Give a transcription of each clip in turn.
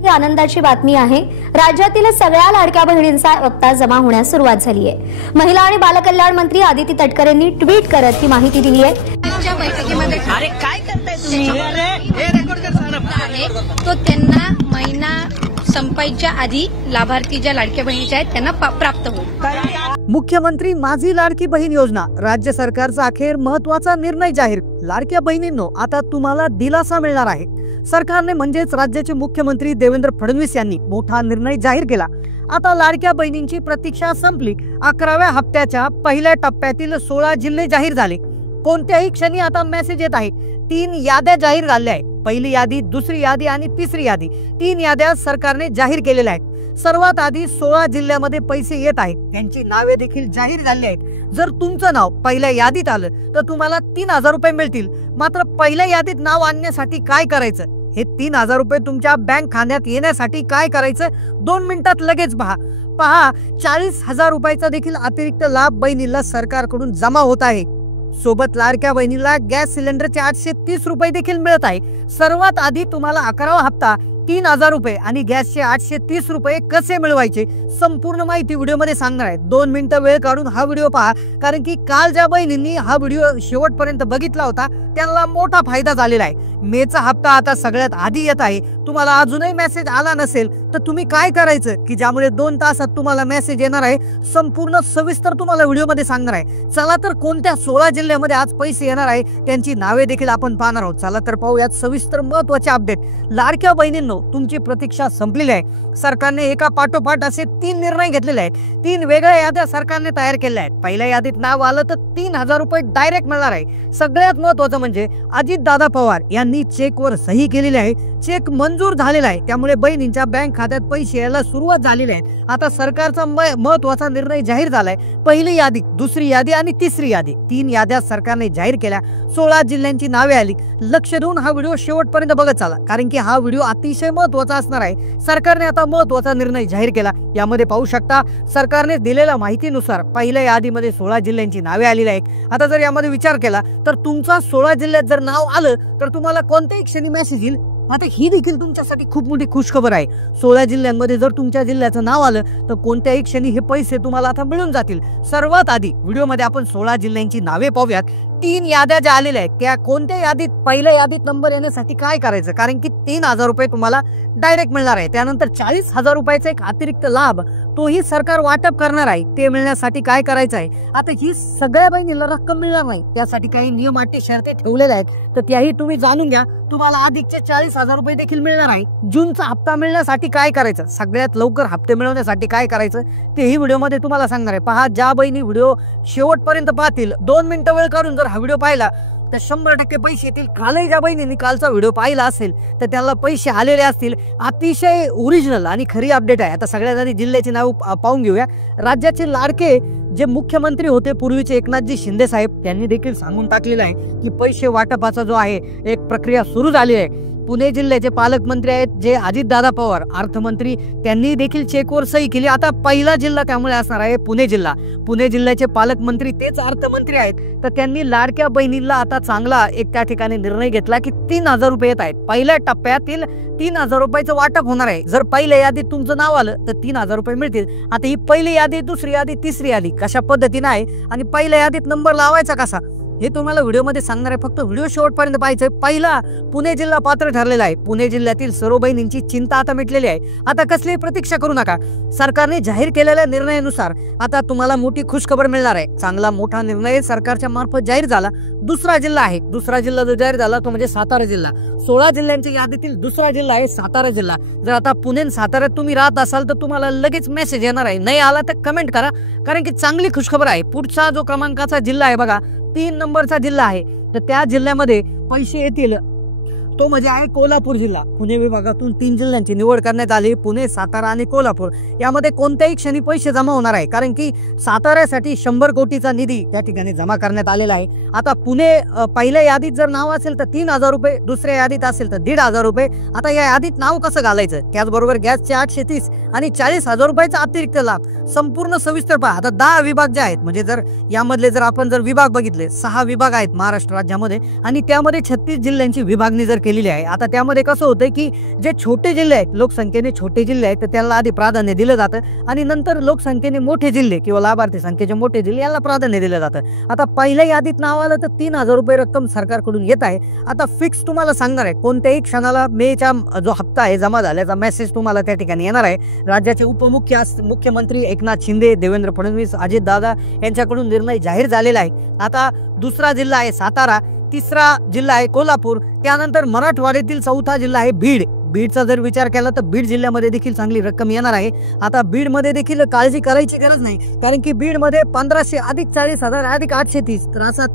ही आनंदाची बातमी आहे। राज्यातील सगळ्या लाडक्या बहिणींचा हप्ता जमा होण्यास सुरुवात झाली आहे। महिला आणि बालकल्याण मंत्री आदिती तटकरे यांनी ट्विट करत ही माहिती दिली आहे। आजच्या बैठकीमध्ये अरे काय करताय तुम्ही हे रेकॉर्ड करताना तो त्यांना महिना संपायच्या आधी लाभार्थी ज्या लाडक्या बहिणीच्या आहेत त्यांना प्राप्त होईल। मुख्यमंत्री माझी लाडकी बहीण योजना राज्य सरकारचा अखेर महत्त्वाचा निर्णय जाहीर। लाडक्या बहिणींनो, आता तुम्हाला दिलासा मिळणार आहे। सरकारने म्हणजेच राज्याचे मुख्यमंत्री देवेंद्र फडणवीस यांनी मोठा निर्णय जाहीर केला। आता लाडक्या बहिणींची प्रतीक्षा संपली। 11व्या हप्त्याच्या पहिल्या टप्प्यातील 16 जिल्हे जाहीर झाले। कोणत्याही क्षणी आता मेसेज येत आहे। 3 याद्या जाहीर झाल्या आहेत। पहिली यादी, दुसरी यादी आणि तिसरी यादी, 3 याद्या सरकारने जाहीर केलेल्या आहेत। सर्वात आधी 16 जिल्ह्यामध्ये पैसे येत आहेत, त्यांची नावे देखील जाहीर झाली आहेत। जर तुमचं नाव पहिल्या यादीत आलं तर तुम्हाला 3000 रुपये मिळतील। मात्र पहिल्या यादीत नाव आणण्यासाठी काय करायचं? हे 3000 रुपये तुमच्या बँक खात्यात येण्यासाठी काय करायचं? 2 मिनिटात लगेच पहा 40,000 रुपयाचा देखील अतिरिक्त लाभ बहिणीला सरकारकडून जमा होत आहे। सोबत लाडक्या बहिणीला गॅस सिलेंडरचे 830 रुपये देखील मिळत आहे। सर्वात आधी तुम्हाला 11वा हप्ता 3000 रुपये आणि गॅसचे 830 रुपये कसे मिळवायचे संपूर्ण माहिती व्हिडिओमध्ये सांगणार आहे। 2 मिनिटं वेळ काढून हा व्हिडिओ पहा, कारण की काल ज्या बहिणींनी हा व्हिडिओ शेवटपर्यंत बघितला होता त्यांना मोठा फायदा झालेला आहे। मेचा हप्ता आता सगळ्यात आधी येत आहे। तुम्हाला अजूनही मेसेज आला नसेल तर तुम्ही काय करायचं की ज्यामुळे 2 तासात तुम्हाला मेसेज येणार आहे, संपूर्ण सविस्तर तुम्हाला व्हिडिओमध्ये सांगणार आहे। चला तर कोणत्या 16 जिल्ह्यामध्ये आज पैसे येणार आहे त्यांची नावे देखील आपण पाहणार आहोत। चला तर पाहूयात सविस्तर महत्त्वाचे अपडेट। लाडक्या बहिणींनो, तुमची प्रतीक्षा संपलेली आहे। सरकारने एका पाठोपाठ असे 3 निर्णय घेतलेले आहेत। 3 वेगळ्या याद्या सरकारने तयार केल्या आहेत। पहिल्या यादीत नाव आलं तर 3000 रुपये डायरेक्ट मिळणार आहे। सगळ्यात महत्त्वाचं म्हणजे अजितदादा पवार यांनी चेकवर सही केलेली आहे। चेक मंजूर झालेला आहे, त्यामुळे बहिणींच्या बँक खात्यात पैसे यायला सुरुवात झालेली आहे। आता सरकारचा महत्त्वाचा निर्णय जाहीर झालाय। पहिली यादी, दुसरी यादी आणि तिसरी यादी, 3 याद्या सरकारने जाहीर केल्या। 16 जिल्ह्यांची नावे आली। लक्ष देऊन हा व्हिडिओ शेवटपर्यंत बघत चला, कारण की हा व्हिडिओ अतिशय महत्त्वाचा असणार आहे। सरकारने आता महत्त्वाचा निर्णय जाहीर केला। यामध्ये पाहू शकता सरकारने दिलेल्या माहितीनुसार पहिल्या यादीमध्ये 16 जिल्ह्यांची नावे आलेली आहेत। आता जर यामध्ये विचार केला तर तुमचा 16 जिल्ह्यात जर नाव आलं तर तुम्हाला कोणत्याही क्षणी मेसेज येईल। आता ही देखील तुमच्यासाठी खूप मोठी खुशखबर आहे। 16 जिल्ह्यांमध्ये जर तुमच्या जिल्ह्याचं नाव आलं तर कोणत्याही क्षणी हे पैसे तुम्हाला आता मिळून जातील। सर्वात आधी व्हिडिओमध्ये आपण 16 जिल्ह्यांची नावे पाहूयात। 3 याद्या ज्या आलेल्या आहेत त्या कोणत्या यादीत, पहिल्या यादीत नंबर येण्यासाठी काय करायचं, कारण की 3000 रुपये तुम्हाला डायरेक्ट मिळणार आहे। त्यानंतर 40,000 रुपयाचा एक अतिरिक्त लाभ तोही सरकार वाटप करणार आहे। ते मिळण्यासाठी काय करायचं आहे? आता ही सगळ्या बहिणीला रक्कम मिळणार नाही, त्यासाठी काही नियम अटी शर्ती ठेवलेल्या आहेत, तर त्याही तुम्ही जाणून घ्या। तुम्हाला अधिकचे 40,000 रुपये देखील मिळणार आहे। जूनचा हप्ता मिळण्यासाठी काय करायचं, सगळ्यात लवकर हप्ते मिळवण्यासाठी काय करायचं तेही व्हिडिओमध्ये तुम्हाला सांगणार आहे। पहा, ज्या बहिणी व्हिडिओ शेवटपर्यंत पाहतील, 2 मिनिटं वेळ काढून जर हा व्हिडिओ पाहिला तर 100% पैसे येतील। कालही ज्या बहिणींनी कालचा व्हिडिओ पाहिला असेल तर त्याला पैसे आलेले असतील। अतिशय ओरिजिनल आणि खरी अपडेट आहे। आता सगळ्यात आधी जिल्ह्याचे नाव पाहून घेऊया। राज्याचे लाडके जे मुख्यमंत्री होते पूर्वीचे एकनाथजी शिंदे साहेब, त्यांनी देखील सांगून टाकलेलं आहे की पैसे वाटपाचा जो आहे एक प्रक्रिया सुरू झाली आहे। पुणे जिल्ह्याचे पालकमंत्री आहेत जे अजितदादा पवार, अर्थमंत्री, त्यांनी देखील चेकवर सही केली। आता पहिला जिल्हा त्यामुळे असणार आहे पुणे जिल्हा। पुणे जिल्ह्याचे पालकमंत्री तेच अर्थमंत्री आहेत, तर त्यांनी लाडक्या बहिणीला आता चांगला एक त्या ठिकाणी निर्णय घेतला की 3000 रुपये येत आहेत। पहिल्या टप्प्यातील 3000 रुपयाचं वाटप होणार आहे। जर पहिल्या यादीत तुमचं नाव आलं तर 3000 रुपये मिळतील। आता ही पहिली यादी, दुसरी यादी, तिसरी यादी कशा पद्धतीने आहे आणि पहिल्या यादीत नंबर लावायचा कसा हे तुम्हाला व्हिडिओमध्ये सांगणार आहे। फक्त व्हिडिओ शेवटपर्यंत पाहायचंय। पहिला पुणे जिल्हा पात्र ठरलेला आहे। पुणे जिल्ह्यातील सर्व बहिणींची चिंता आता मिटलेली आहे। आता कसलीही प्रतीक्षा करू नका। सरकारने जाहीर केलेल्या निर्णयानुसार आता तुम्हाला मोठी खुशखबर मिळणार आहे। चांगला मोठा निर्णय सरकारच्या मार्फत जाहीर झाला। दुसरा जिल्हा आहे, दुसरा जिल्हा जो जाहीर झाला तो म्हणजे सातारा जिल्हा। 16 जिल्ह्यांच्या यादीतील दुसरा जिल्हा आहे सातारा जिल्हा। जर आता पुणे आणि साताऱ्यात तुम्ही राहत असाल तर तुम्हाला लगेच मेसेज येणार आहे। नाही आला तर कमेंट करा, कारण की चांगली खुशखबर आहे। पुढचा जो क्रमांकाचा जिल्हा आहे बघा, 3 नंबरचा जिल्हा आहे, तर त्या जिल्ह्यामध्ये पैसे येतील तो म्हणजे आहे कोल्हापूर जिल्हा। पुणे विभागातून 3 जिल्ह्यांची निवड करण्यात आली, पुणे, सातारा आणि कोल्हापूर। यामध्ये कोणत्याही क्षणी पैसे जमा होणार आहे, कारण की साताऱ्यासाठी 100 कोटीचा निधी त्या ठिकाणी जमा करण्यात आलेला आहे। आता पुणे पहिल्या यादीत जर नाव असेल तर 3000 रुपये, दुसऱ्या यादीत असेल तर 1500 रुपये। आता या यादीत नाव कसं घालायचं, त्याचबरोबर गॅसचे 830 आणि 40,000 रुपयाचा अतिरिक्त लाभ संपूर्ण सविस्तर पहा। आता 10 विभाग जे आहेत, म्हणजे जर यामधले जर आपण जर विभाग बघितले, 6 विभाग आहेत महाराष्ट्र राज्यामध्ये आणि त्यामध्ये 36 जिल्ह्यांची विभागणी जर केलेली आहे. आता त्यामध्ये कसं होतं की जे छोटे जिल्हे आहेत, लोकसंख्येने छोटे जिल्हे आहेत, तर त्यांना आधी प्राधान्य दिलं जातं आणि नंतर लोकसंख्येने मोठे जिल्हे किंवा लाभार्थी संख्येचे मोठे जिल्हे यांना प्राधान्य दिलं जातं. आता पहिल्या यादीत नाव आलं तर 3,000 रुपये रक्कम सरकारकडून येत आहे. आता फिक्स तुम्हाला सांगणार आहे, कोणत्याही क्षणाला मेचा जो हप्ता आहे जमा झाल्याचा मेसेज तुम्हाला त्या ठिकाणी येणार आहे. राज्याचे मुख्यमंत्री एकनाथ शिंदे, देवेंद्र फडणवीस, अजित दादा यांच्याकडून निर्णय जाहीर झालेला आहे. आता दुसरा जिल्हा आहे सातारा, तिसरा जिल्हा आहे कोल्हापूर, त्यानंतर मराठवाड्यातील चौथा जिल्हा आहे बीड. बीडचा जर विचार केला तर बीड जिल्ह्यामध्ये देखील चांगली रक्कम येणार आहे. आता बीडमध्ये देखील काळजी करायची गरज नाही, कारण की बीडमध्ये 1500 अधिक 40,000 अधिक 830, तर असा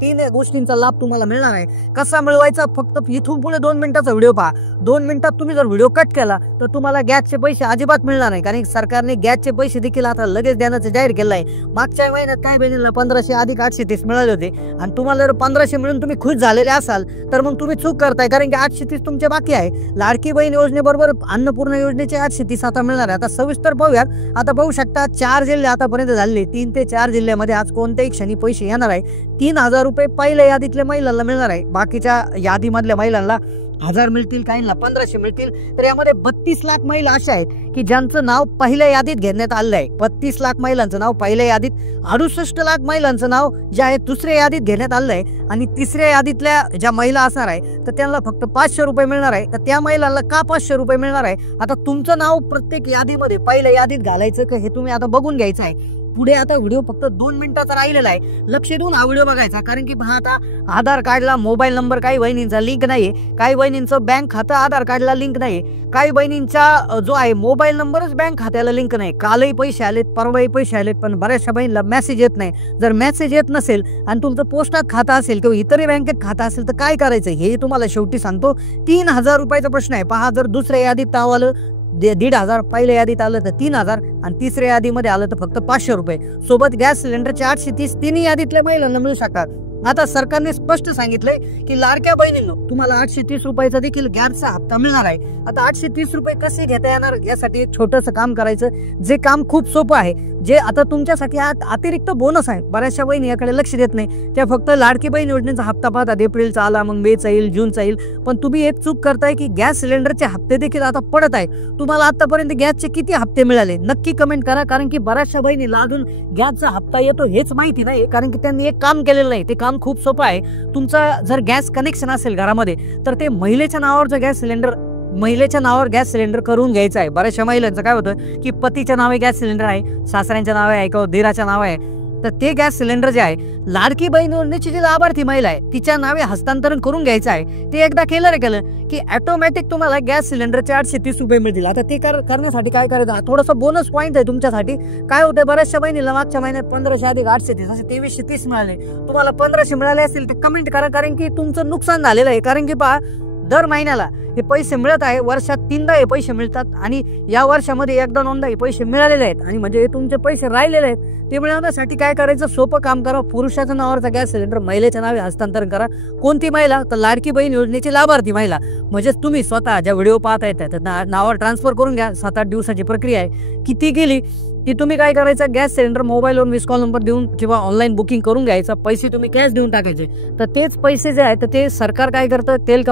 3 गोष्टींचा लाभ तुम्हाला मिळणार आहे. कसा मिळवायचा, फक्त इथून पुढे 2 मिनिटाचा व्हिडिओ पहा. 2 मिनिटात तुम्ही जर व्हिडिओ कट केला तर तुम्हाला गॅसचे पैसे अजिबात मिळणार नाही, कारण सरकारने गॅसचे पैसे देखील आता लगेच देण्याचं जाहीर केलं आहे. मागच्या महिन्यात काय बहिणीला 1500 अधिक 830 मिळाले होते आणि तुम्हाला जर 1500 मिळून तुम्ही खुश झालेले असाल तर मग तुम्ही चूक करताय, कारण की 830 तुमचे बाकी आहे. लाडकी बहीण योजनेबरोबर अन्नपूर्णा योजनेचे 830 आता मिळणार आहे. आता सविस्तर पाहूयात. आता पाहू शकता 4 जिल्हे आतापर्यंत झाले. 3 ते 4 जिल्ह्यामध्ये आज कोणत्याही क्षणी पैसे येणार आहे. 3,000 रुपये पहिल्या यादीतल्या महिलांना मिळणार आहे. बाकीच्या यादीमधल्या महिलांना 1000 मिळतील, काहींना 1500 मिळतील. तर यामध्ये 32 लाख महिला अशा आहेत की ज्यांचं नाव पहिल्या यादीत घेण्यात आलं आहे. 32 लाख महिलांचं नाव पहिल्या यादीत, 68 लाख महिलांचं नाव जे आहे दुसऱ्या यादीत घेण्यात आलं आहे. आणि तिसऱ्या यादीतल्या ज्या महिला असणार आहे तर त्यांना फक्त 500 रुपये मिळणार आहे. तर त्या महिलांना का 500 रुपये मिळणार आहे, आता तुमचं नाव प्रत्येक यादीमध्ये पहिल्या यादीत घालायचं का हे तुम्ही आता बघून घ्यायचं आहे. पुढे आता व्हिडिओ फक्त 2 मिनिटाचा राहिलेला आहे, लक्ष देऊन हा व्हिडिओ बघायचा, कारण की पहा आता आधार कार्डला मोबाईल नंबर काही बहिणींचा लिंक नाहीये, काही बहिणींचं बँक खातं आधार कार्डला लिंक नाही, काही बहिणींचा जो आहे मोबाईल नंबरच बँक खात्याला लिंक नाही. कालही पैसे आलेत, परवाही पैसे आलेत, पण बऱ्याचशा बहिणीला मेसेज येत नाही. जर मेसेज येत नसेल आणि तुमचं पोस्टात खातं असेल किंवा इतरही बँकेत खातं असेल तर काय करायचं हे तुम्हाला शेवटी सांगतो. 3,000 रुपयाचा प्रश्न आहे. पहा, जर दुसऱ्या यादीत नाव आलं 1,500, पहिल्या यादीत आलं तर 3,000 आणि तिसऱ्या यादीमध्ये आलं तर फक्त 500 रुपये. सोबत गॅस सिलेंडरचे 830 तिन्ही यादीतल्या महिलांना मिळू शकतात. आता सरकारने स्पष्ट सांगितलंय की लाडक्या बहिणींनो तुम्हाला 830 रुपयाचा देखील गॅसचा हप्ता मिळणार आहे. आता 830 रुपये कसे घेता येणार यासाठी एक छोटंसं काम करायचं, जे काम खूप सोपं आहे, जे आता तुमच्यासाठी अतिरिक्त बोनस आहे. बऱ्याचशा बहिणी याकडे लक्ष देत नाही, त्या फक्त लाडकी बहीण योजनेचा हप्ता पाहतात. एप्रिलचा आला, मग मेचा येईल, जूनचा येईल, पण तुम्ही एक चूक करताय की गॅस सिलेंडरचे हप्ते देखील आता पडत आहे. तुम्हाला आतापर्यंत गॅसचे किती हप्ते मिळाले नक्की कमेंट करा, कारण की बऱ्याचशा बहिणीला अजून गॅसचा हप्ता येतो हेच माहिती नाही, कारण की त्यांनी एक काम केलेलं नाही. ते काम खूप सोपं आहे. तुमचं जर गॅस कनेक्शन असेल घरामध्ये तर ते महिलेच्या नावावरचं महिलेच्या नावावर गॅस सिलेंडर करून घ्यायचं आहे. बऱ्याचशा महिलांचं काय होतं की पतीच्या नावे गॅस सिलेंडर आहे, सासऱ्यांच्या नावे आहे किंवा दिराच्या नावे आहे, तर ते गॅस सिलेंडर जे आहे लाडकी बहीण योजनेची जी लाभार्थी महिला आहे तिच्या नावे हस्तांतरण करून घ्यायचं आहे. ते एकदा केलं की ऑटोमॅटिक तुम्हाला गॅस सिलेंडरचे 830 रुपये मिळतील. आता ते करण्यासाठी काय करायचं, थोडासा बोनस पॉईंट आहे तुमच्यासाठी. काय होतं, बऱ्याचशा बहिणीला मागच्या महिन्यात 1500 अधिक 830 असे 2330 मिळाले. तुम्हाला 1500 मिळाले असतील तर कमेंट करा, कारण की तुमचं नुकसान झालेलं आहे. कारण की पहा, दर महिन्याला हे पैसे मिळत आहे, वर्षात 3दा हे पैसे मिळतात आणि या वर्षामध्ये 1-2दा हे पैसे मिळालेले आहेत. आणि म्हणजे हे तुमचे पैसे राहिलेले आहेत, ते मिळवण्यासाठी काय करायचं, सोपं काम करा. पुरुषाच्या नावावरचा गॅस सिलेंडर महिलेच्या नावे हस्तांतरण करा. कोणती महिला, तर लाडकी बहीण योजनेची लाभार्थी महिला. म्हणजे तुम्ही स्वतः ज्या व्हिडिओ पाहता येतात त्या नावावर ट्रान्सफर करून घ्या. 7-8 दिवसाची प्रक्रिया आहे. किती गेली की तुम्ही काय करायचं, गॅस सिलेंडर मोबाईलवर मिस कॉल नंबर देऊन किंवा ऑनलाईन बुकिंग करून घ्यायचं. पैसे तुम्ही कॅश देऊन टाकायचे. तर तेच पैसे जे आहेत तर ते सरकार काय करतं, तेल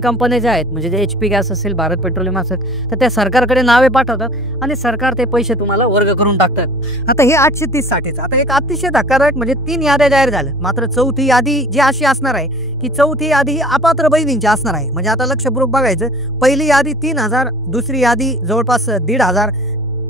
कंपन्या ज्या आहेत, म्हणजे जे HP गॅस असेल, भारत पेट्रोलियम असेल, तर त्या सरकारकडे नावे पाठवतात आणि सरकार ते पैसे तुम्हाला वर्ग करून टाकतात. आता हे 830 साठीच. आता एक अतिशय धक्कादायक म्हणजे 3 याद्या जाहीर झाल्या. मात्र चौथी यादी जी अशी असणार आहे की चौथी यादी ही अपात्र बहिणींची असणार आहे. म्हणजे आता लक्षपूर्वक बघायचं, पहिली यादी 3,000, दुसरी यादी जवळपास 1,500,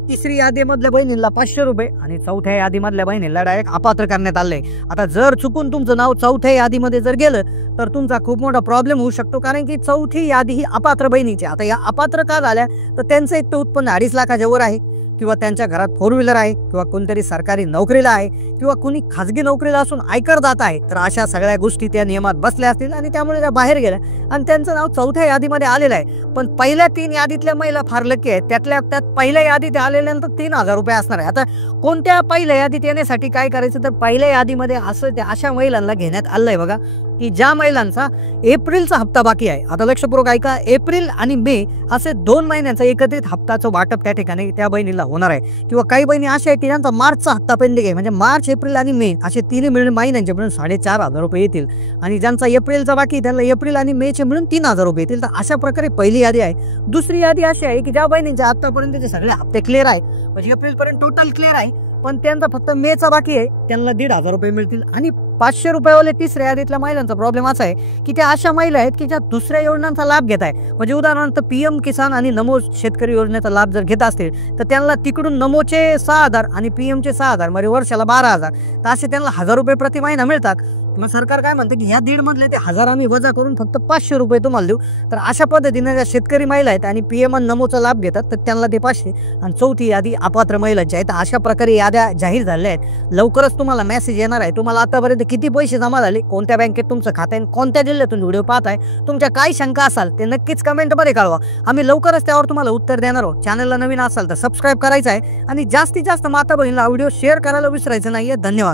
तिसरी यादीमधल्या बहिणींना 500 रुपये आणि चौथ्या यादीमधल्या बहिणीला डायरेक्ट अपात्र करण्यात आलंय. आता जर चुकून तुमचं नाव चौथ्या यादीमध्ये जर गेलं तर तुमचा खूप मोठा प्रॉब्लेम होऊ शकतो, कारण की चौथी यादी ही अपात्र बहिणीची. आता या अपात्र का झाल्या, तर त्यांचं एक उत्पन्न 2.5 लाखाच्या वर आहे, किंवा त्यांच्या घरात 4 व्हीलर आहे, किंवा कोणतरी सरकारी नोकरीला आहे, किंवा कोणी खाजगी नोकरीला असून आयकर दात आहे. तर अशा सगळ्या गोष्टी त्या नियमात बसल्या असतील आणि त्यामुळे त्या बाहेर गेल्या आणि त्यांचं नाव चौथ्या यादीमध्ये आलेलं आहे. पण पहिल्या 3 यादीतल्या महिला फार लकी आहेत. त्यात पहिल्या यादीत आलेल्यानंतर 3,000 रुपये असणार आहे. आता कोणत्या पहिल्या यादीत येण्यासाठी काय करायचं, तर पहिल्या यादीमध्ये असं अशा महिलांना घेण्यात आलंय बघा. की ज्या महिलांचा एप्रिलचा हप्ता बाकी आहे, आता लक्षपूर्वक ऐका, एप्रिल आणि मे असे 2 महिन्यांचा एकत्रित हप्ताचं वाटप त्या ठिकाणी त्या बहिणीला होणार आहे. किंवा काही बहिणी अशा आहेत की ज्यांचा मार्चचा हप्ता पेंडिंग आहे, म्हणजे मार्च, एप्रिल आणि मे असे 3 मिळून महिन्यांचे मिळून 4,500 रुपये येतील. आणि ज्यांचा एप्रिलचा बाकी त्यांना एप्रिल आणि मेचे मिळून 3,000 रुपये येतील. तर अशा प्रकारे पहिली यादी आहे. दुसरी यादी अशी आहे की ज्या बहिणींच्या आतापर्यंतचे सगळे हप्ते क्लिअर आहे, म्हणजे एप्रिलपर्यंत टोटल क्लिअर आहे, पण त्यांचा फक्त मेचा बाकी आहे, त्यांना 1,500 रुपये मिळतील. आणि 500 रुपयेवाले तिसऱ्या यादीतल्या महिलांचा प्रॉब्लेम असा आहे की त्या अशा महिला आहेत की ज्या दुसऱ्या योजनांचा लाभ घेत आहे. म्हणजे उदाहरणार्थ PM किसान आणि नमो शेतकरी योजनेचा लाभ जर घेत असतील तर त्यांना तिकडून नमोचे 6,000 आणि PMचे 6,000 म्हणजे वर्षाला 12,000, तर असे त्यांना 1,000 रुपये प्रति महिना मिळतात. मग सरकार काय म्हणतं की ह्या 1.5 मधले ते 1,000 आम्ही वजा करून फक्त 500 रुपये तुम्हाला देऊ. तर अशा पद्धतीने ज्या शेतकरी महिला आहेत आणि PM आणि नमोचा लाभ घेतात तर त्यांना ते 500. आणि चौथी यादी अपात्र महिलांची आहे. तर अशा प्रकारे याद्या जाहीर झाल्या आहेत. लवकरच तुम्हाला मेसेज येणार आहे. तुम्हाला आतापर्यंत किती पैसे जमा झाले, कोणत्या बँकेत तुमचं खातं आहे, कोणत्या जिल्ह्यातून व्हिडिओ पाहताय, तुमच्या काय शंका असाल ते नक्कीच कमेंटमध्ये कळवा. आम्ही लवकरच त्यावर तुम्हाला उत्तर देणार आहोत. चॅनलला नवीन असाल तर सबस्क्राईब करायचं आहे आणि जास्तीत जास्त माता बहिणीला व्हिडिओ शेअर करायला विसरायचं नाहीये. धन्यवाद.